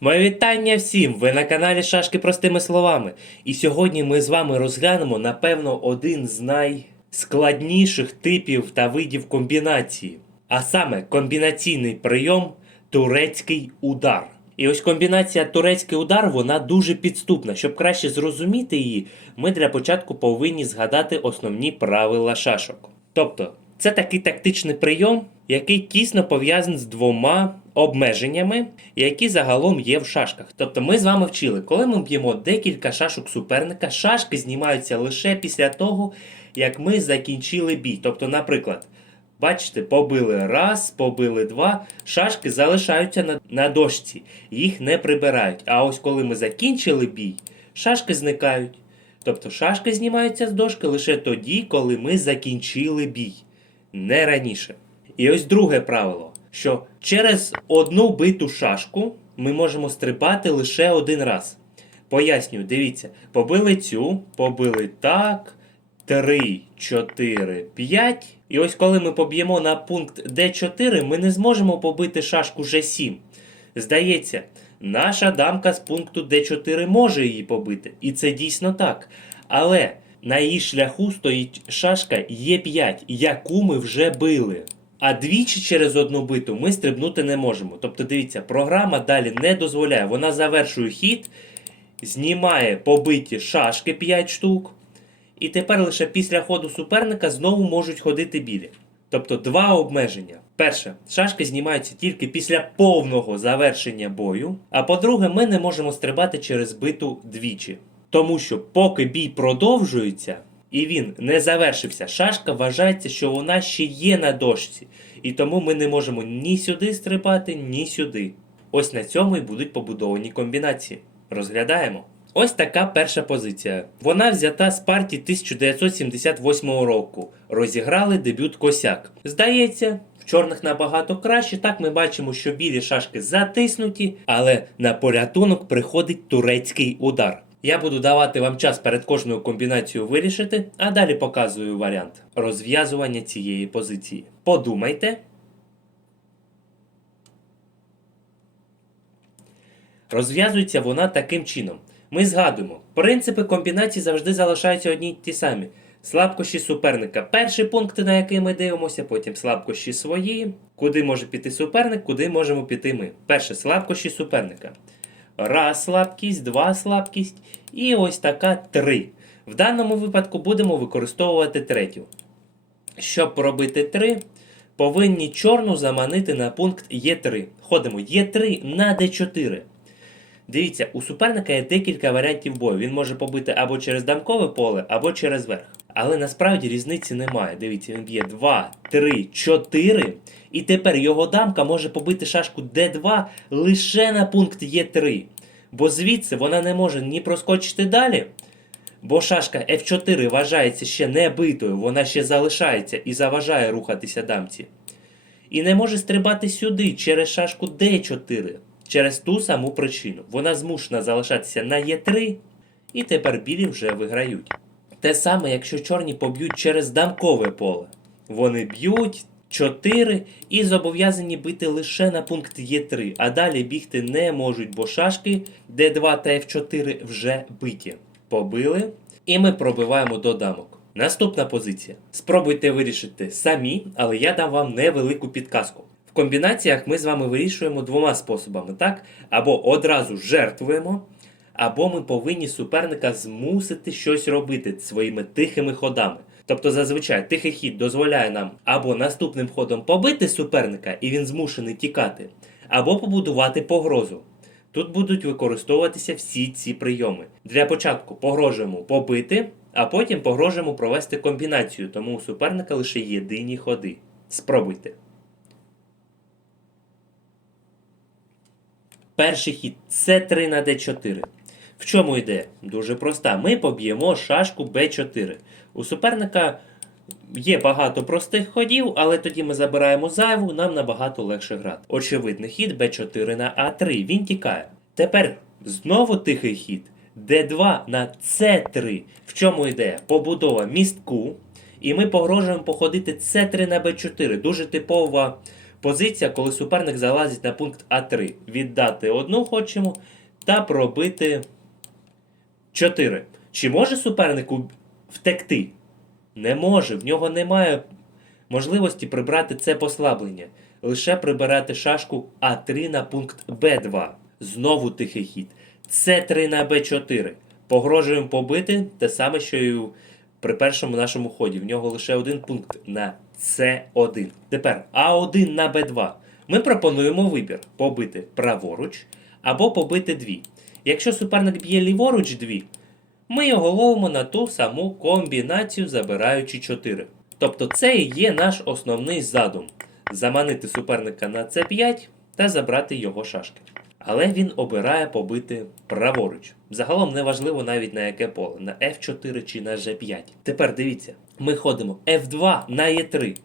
Моє вітання всім! Ви на каналі Шашки простими словами. І сьогодні ми з вами розглянемо, напевно, один з найскладніших типів та видів комбінації. А саме комбінаційний прийом турецький удар. І ось комбінація турецький удар вона дуже підступна. Щоб краще зрозуміти її, ми для початку повинні згадати основні правила шашок. Тобто, це такий тактичний прийом, який тісно пов'язаний з двома обмеженнями, які загалом є в шашках. Тобто ми з вами вчили, коли ми б'ємо декілька шашок суперника, шашки знімаються лише після того, як ми закінчили бій. Тобто, наприклад, бачите, побили раз, побили два, шашки залишаються на, на дошці, їх не прибирають. А ось коли ми закінчили бій, шашки зникають. Тобто шашки знімаються з дошки лише тоді, коли ми закінчили бій, не раніше. І ось друге правило, що через одну биту шашку ми можемо стрибати лише один раз. Пояснюю, дивіться, побили цю, побили так, 3, 4, 5. І ось коли ми поб'ємо на пункт D4, ми не зможемо побити шашку G7. Здається, наша дамка з пункту D4 може її побити, і це дійсно так. Але на її шляху стоїть шашка Е5, яку ми вже били. А двічі через одну биту ми стрибнути не можемо. Тобто, дивіться, програма далі не дозволяє. Вона завершує хід, знімає побиті шашки 5 штук. І тепер лише після ходу суперника знову можуть ходити білі. Тобто два обмеження. Перше, шашки знімаються тільки після повного завершення бою. А по-друге, ми не можемо стрибати через биту двічі. Тому що поки бій продовжується і він не завершився, шашка вважається, що вона ще є на дошці. І тому ми не можемо ні сюди стрибати, ні сюди. Ось на цьому і будуть побудовані комбінації. Розглядаємо. Ось така перша позиція. Вона взята з партії 1978 року. Розіграли дебют Косяк. Здається, в чорних набагато краще. Так ми бачимо, що білі шашки затиснуті, але на порятунок приходить турецький удар. Я буду давати вам час перед кожною комбінацією вирішити, а далі показую варіант розв'язування цієї позиції. Подумайте. Розв'язується вона таким чином. Ми згадуємо, принципи комбінації завжди залишаються одні й ті самі. Слабкощі суперника. Перший пункт, на який ми дивимося, потім слабкощі свої. Куди може піти суперник, куди можемо піти ми. Перше слабкощі суперника. Раз слабкість, два слабкість і ось така три. В даному випадку будемо використовувати третю. Щоб пробити 3, повинні чорну заманити на пункт Е3. Ходимо Е3 на Д4. Дивіться, у суперника є декілька варіантів бою. Він може побити або через дамкове поле, або через верх. Але насправді різниці немає. Дивіться, він б'є 2, 3, 4. І тепер його дамка може побити шашку Д2 лише на пункт Е3. Бо звідси вона не може ні проскочити далі, бо шашка F4 вважається ще не битою, вона ще залишається і заважає рухатися дамці. І не може стрибати сюди через шашку D4 через ту саму причину. Вона змушена залишатися на Е3, і тепер білі вже виграють. Те саме, якщо чорні поб'ють через дамкове поле. Вони б'ють 4 і зобов'язані бити лише на пункт Е3, а далі бігти не можуть, бо шашки Д2 та F4 вже биті. Побили, і ми пробиваємо до дамок. Наступна позиція. Спробуйте вирішити самі, але я дам вам невелику підказку. В комбінаціях ми з вами вирішуємо двома способами, так? Або одразу жертвуємо, або ми повинні суперника змусити щось робити своїми тихими ходами. Тобто, зазвичай тихий хід дозволяє нам або наступним ходом побити суперника, і він змушений тікати, або побудувати погрозу. Тут будуть використовуватися всі ці прийоми. Для початку погрожуємо побити, а потім погрожуємо провести комбінацію, тому у суперника лише єдині ходи. Спробуйте. Перший хід С3 на Д4. В чому ідея? Дуже проста. Ми поб'ємо шашку Б4. У суперника є багато простих ходів, але тоді ми забираємо зайву, нам набагато легше грати. Очевидний хід Б4 на А3. Він тікає. Тепер знову тихий хід. Д2 на С3. В чому ідея? Побудова містку. І ми погрожуємо походити С3 на Б4. Дуже типова Позиція, коли суперник залазить на пункт А3. Віддати одну хочемо та пробити 4. Чи може супернику втекти? Не може, в нього немає можливості прибрати це послаблення. Лише прибирати шашку А3 на пункт Б2. Знову тихий хід. С3 на Б4. Погрожуємо побити те саме, що і при першому нашому ході. В нього лише один пункт на С1. Тепер А1 на Б2. Ми пропонуємо вибір: побити праворуч або побити дві. Якщо суперник б'є ліворуч дві, ми його ловимо на ту саму комбінацію, забираючи 4. Тобто це і є наш основний задум заманити суперника на С5 та забрати його шашки. Але він обирає побити праворуч. Загалом не важливо навіть на яке поле, на F4 чи на G5. Тепер дивіться, ми ходимо F2 на E3.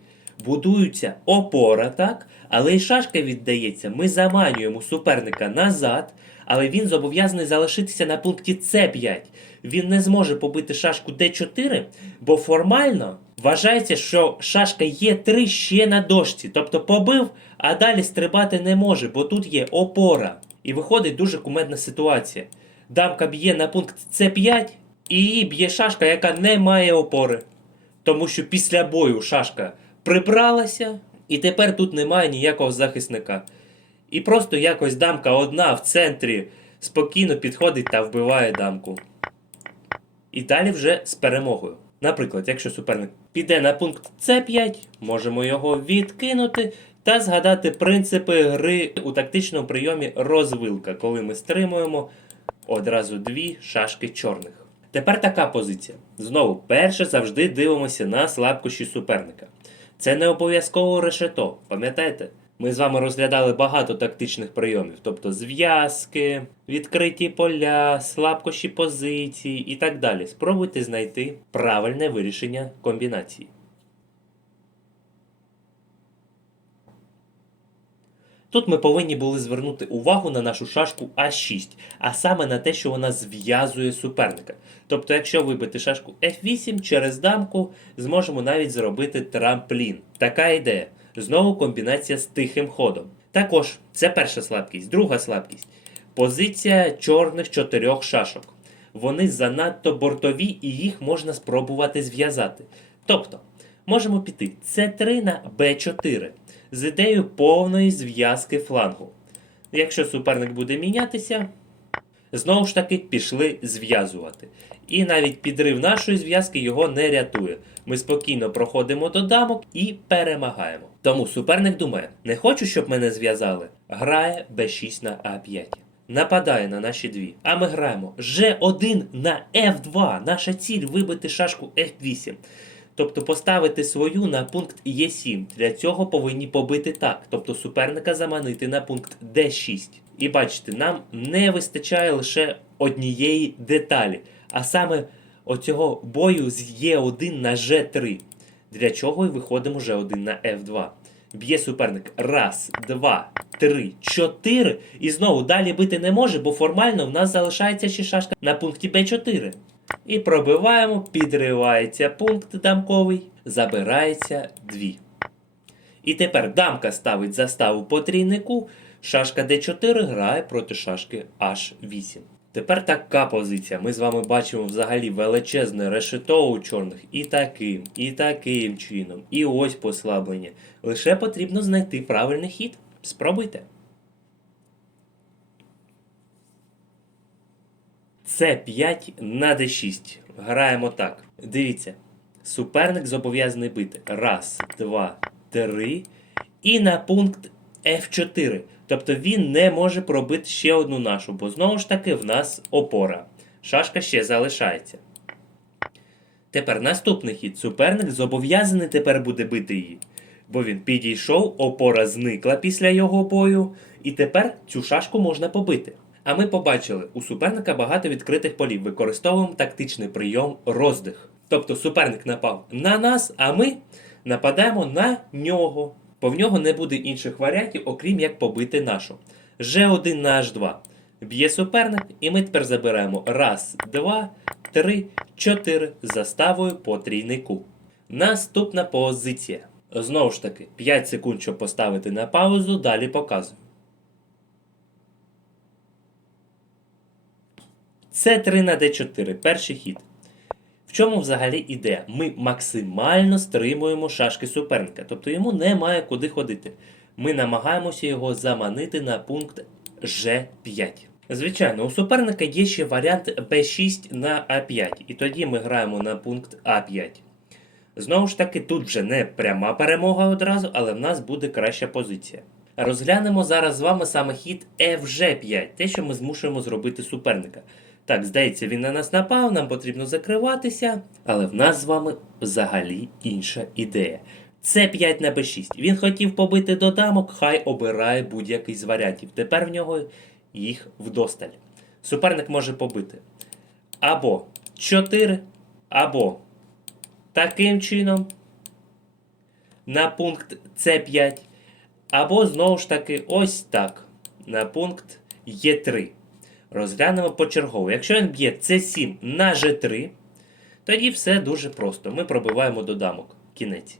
Будується опора, так? Але і шашка віддається. Ми заманюємо суперника назад, але він зобов'язаний залишитися на пункті С5. Він не зможе побити шашку Д4, бо формально вважається, що шашка Е3 ще на дошці. Тобто побив, а далі стрибати не може, бо тут є опора. І виходить дуже кумедна ситуація. Дамка б'є на пункт С5 і її б'є шашка, яка не має опори. Тому що після бою шашка прибралася, і тепер тут немає ніякого захисника. І просто якось дамка одна в центрі спокійно підходить та вбиває дамку. І далі вже з перемогою. Наприклад, якщо суперник піде на пункт С5, можемо його відкинути та згадати принципи гри у тактичному прийомі розвилка, коли ми стримуємо одразу дві шашки чорних. Тепер така позиція. Знову, перше завжди дивимося на слабкощі суперника. Це не обов'язково решето, пам'ятаєте? Ми з вами розглядали багато тактичних прийомів, тобто зв'язки, відкриті поля, слабкощі позиції і так далі. Спробуйте знайти правильне вирішення комбінації. Тут ми повинні були звернути увагу на нашу шашку А6, а саме на те, що вона зв'язує суперника. Тобто, якщо вибити шашку F8 через дамку, зможемо навіть зробити трамплін. Така ідея. Знову комбінація з тихим ходом. Також це перша слабкість, друга слабкість. Позиція чорних чотирьох шашок. Вони занадто бортові і їх можна спробувати зв'язати. Тобто, можемо піти С3 на Б4 з ідеєю повної зв'язки флангу. Якщо суперник буде мінятися, знову ж таки пішли зв'язувати. І навіть підрив нашої зв'язки його не рятує. Ми спокійно проходимо до дамок і перемагаємо. Тому суперник думає: не хочу, щоб мене зв'язали. Грає Б6 на А5. Нападає на наші дві. А ми граємо Ж1 на F2. Наша ціль вибити шашку F8. Тобто поставити свою на пункт Е7. Для цього повинні побити так. Тобто суперника заманити на пункт Д6. І бачите, нам не вистачає лише однієї деталі. А саме оцього бою з Е1 на Ж3. Для чого і виходимо Ж1 на F2. Б'є суперник. Раз, два, три, чотири. І знову далі бити не може, бо формально в нас залишається ще шашка на пункті Б4. І пробиваємо, підривається пункт дамковий, забирається дві. І тепер дамка ставить заставу по трійнику, шашка d4 грає проти шашки h8. Тепер така позиція. Ми з вами бачимо взагалі величезне решето у чорних і таким, і таким чином. І ось послаблення. Лише потрібно знайти правильний хід. Спробуйте. С5 на d6. Граємо так. Дивіться. Суперник зобов'язаний бити. Раз, два, три. І на пункт F4. Тобто він не може пробити ще одну нашу, бо знову ж таки в нас опора. Шашка ще залишається. Тепер наступний хід. Суперник зобов'язаний тепер буде бити її. Бо він підійшов, опора зникла після його бою, і тепер цю шашку можна побити. А ми побачили, у суперника багато відкритих полів. Використовуємо тактичний прийом роздих. Тобто суперник напав на нас, а ми нападаємо на нього. Бо в нього не буде інших варіантів, окрім як побити нашу. Ж1 на H2. Б'є суперник, і ми тепер забираємо раз, два, три, чотири заставою по трійнику. Наступна позиція. Знову ж таки, 5 секунд, щоб поставити на паузу, далі показую. Це 3 на d4, перший хід. В чому взагалі ідея? Ми максимально стримуємо шашки суперника, тобто йому немає куди ходити. Ми намагаємося його заманити на пункт G5. Звичайно, у суперника є ще варіант B6 на А5, і тоді ми граємо на пункт А5. Знову ж таки, тут вже не пряма перемога одразу, але в нас буде краща позиція. Розглянемо зараз з вами саме хід FG5, те, що ми змушуємо зробити суперника. Так, здається, він на нас напав, нам потрібно закриватися, але в нас з вами взагалі інша ідея. Це 5 на b6. Він хотів побити до дамок, хай обирає будь-який з варіантів. Тепер в нього їх вдосталь. Суперник може побити або 4, або таким чином на пункт С5, або знову ж таки ось так на пункт Е3. Розглянемо почергово. Якщо він б'є С7 на G3, тоді все дуже просто. Ми пробиваємо до дамок. Кінець.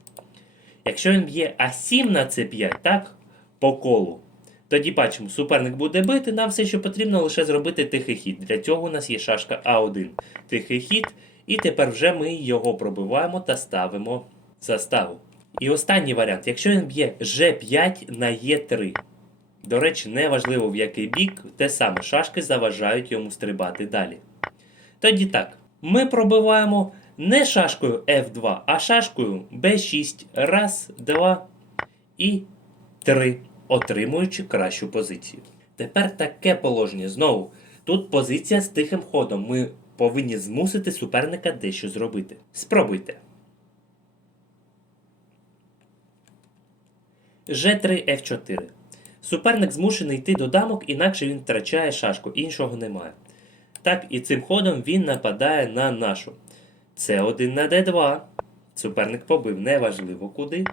Якщо він б'є А7 на С5, так, по колу, тоді бачимо, суперник буде бити, нам все, що потрібно, лише зробити тихий хід. Для цього у нас є шашка А1. Тихий хід, і тепер вже ми його пробиваємо та ставимо заставу. І останній варіант, якщо він б'є G5 на Е3. До речі, неважливо в який бік, те саме шашки заважають йому стрибати далі. Тоді так, ми пробиваємо не шашкою F2, а шашкою B6. Раз, два і три, отримуючи кращу позицію. Тепер таке положення. Знову, тут позиція з тихим ходом. Ми повинні змусити суперника дещо зробити. Спробуйте. G3 F4. Суперник змушений йти до дамок, інакше він втрачає шашку, іншого немає. Так, і цим ходом він нападає на нашу. Це 1 на d2. Суперник побив, неважливо куди.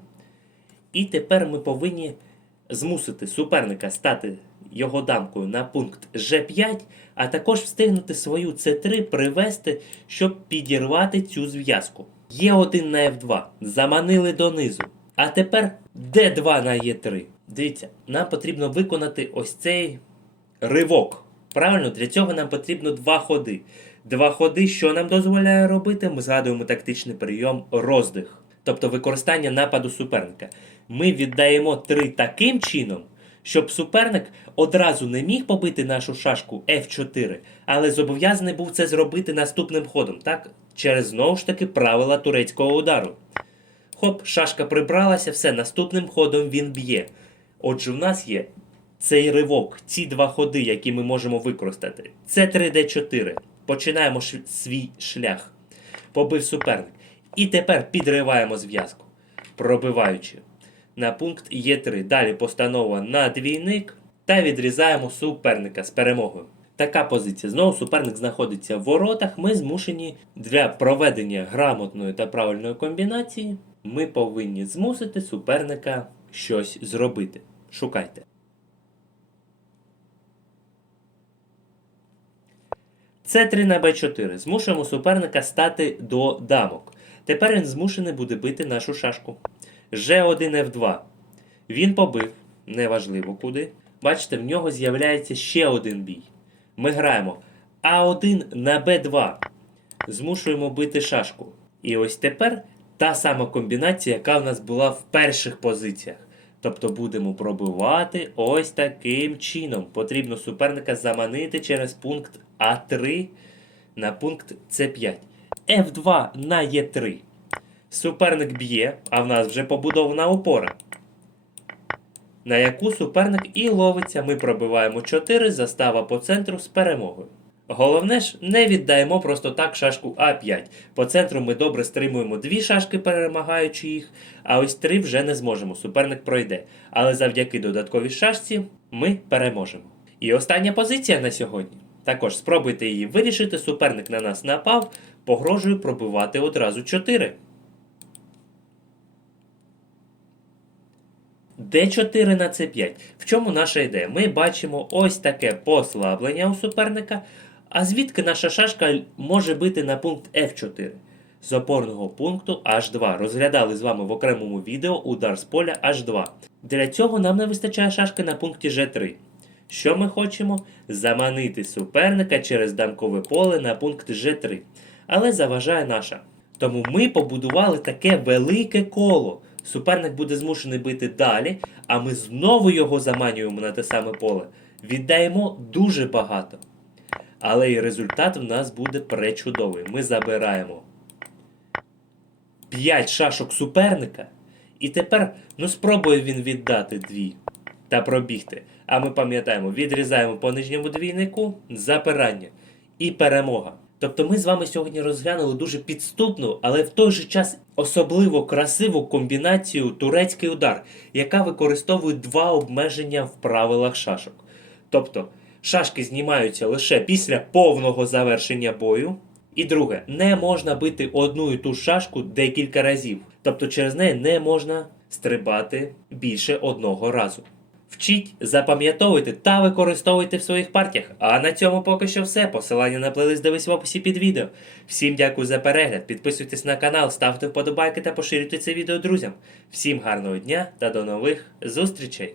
І тепер ми повинні змусити суперника стати його дамкою на пункт G5, а також встигнути свою C3 привести, щоб підірвати цю зв'язку. Є1 на F2. Заманили донизу. А тепер D2 на Е3. Дивіться, нам потрібно виконати ось цей ривок. Правильно, для цього нам потрібно два ходи. Два ходи, що нам дозволяє робити? Ми згадуємо тактичний прийом роздих, тобто використання нападу суперника. Ми віддаємо три таким чином, щоб суперник одразу не міг побити нашу шашку F4, але зобов'язаний був це зробити наступним ходом, так? Через знову ж таки правила турецького удару. Хоп, шашка прибралася, все, наступним ходом він б'є. Отже, в нас є цей ривок, ці два ходи, які ми можемо використати. Це 3D4. Починаємо свій шлях. Побив суперник. І тепер підриваємо зв'язку, пробиваючи на пункт Е3. Далі постанова на двійник та відрізаємо суперника з перемогою. Така позиція. Знову суперник знаходиться в воротах. Ми змушені для проведення грамотної та правильної комбінації. Ми повинні змусити суперника щось зробити. Шукайте. Це 3 на Б4. Змушуємо суперника стати до дамок. Тепер він змушений буде бити нашу шашку. G1F2. Він побив, неважливо куди. Бачите, в нього з'являється ще один бій. Ми граємо А1 на Б2. Змушуємо бити шашку. І ось тепер та сама комбінація, яка в нас була в перших позиціях. Тобто будемо пробивати ось таким чином. Потрібно суперника заманити через пункт А3 на пункт С5. F2 на Е3. Суперник б'є, а в нас вже побудована опора. На яку суперник і ловиться. Ми пробиваємо 4, застава по центру з перемогою. Головне ж, не віддаємо просто так шашку А5. По центру ми добре стримуємо дві шашки, перемагаючи їх, а ось три вже не зможемо. Суперник пройде. Але завдяки додатковій шашці ми переможемо. І остання позиція на сьогодні. Також спробуйте її вирішити. Суперник на нас напав, погрожує пробивати одразу 4. Д4 на С5. В чому наша ідея? Ми бачимо ось таке послаблення у суперника. А звідки наша шашка може бити на пункт F4? з опорного пункту H2. Розглядали з вами в окремому відео удар з поля H2. Для цього нам не вистачає шашки на пункті G3. Що ми хочемо? Заманити суперника через дамкове поле на пункт G3. Але заважає наша. Тому ми побудували таке велике коло. Суперник буде змушений бити далі, а ми знову його заманюємо на те саме поле. Віддаємо дуже багато. Але і результат в нас буде пречудовий. Ми забираємо 5 шашок суперника. І тепер ну спробує він віддати дві та пробігти. А ми пам'ятаємо, відрізаємо по нижньому двійнику запирання і перемога. Тобто ми з вами сьогодні розглянули дуже підступну, але в той же час особливо красиву комбінацію турецький удар, яка використовує два обмеження в правилах шашок. Тобто шашки знімаються лише після повного завершення бою. І друге, не можна бити одну і ту шашку декілька разів. Тобто через неї не можна стрибати більше одного разу. Вчіть, запам'ятовуйте та використовуйте в своїх партіях. А на цьому поки що все. Посилання на плейлист дивись в описі під відео. Всім дякую за перегляд. Підписуйтесь на канал, ставте вподобайки та поширюйте це відео друзям. Всім гарного дня та до нових зустрічей!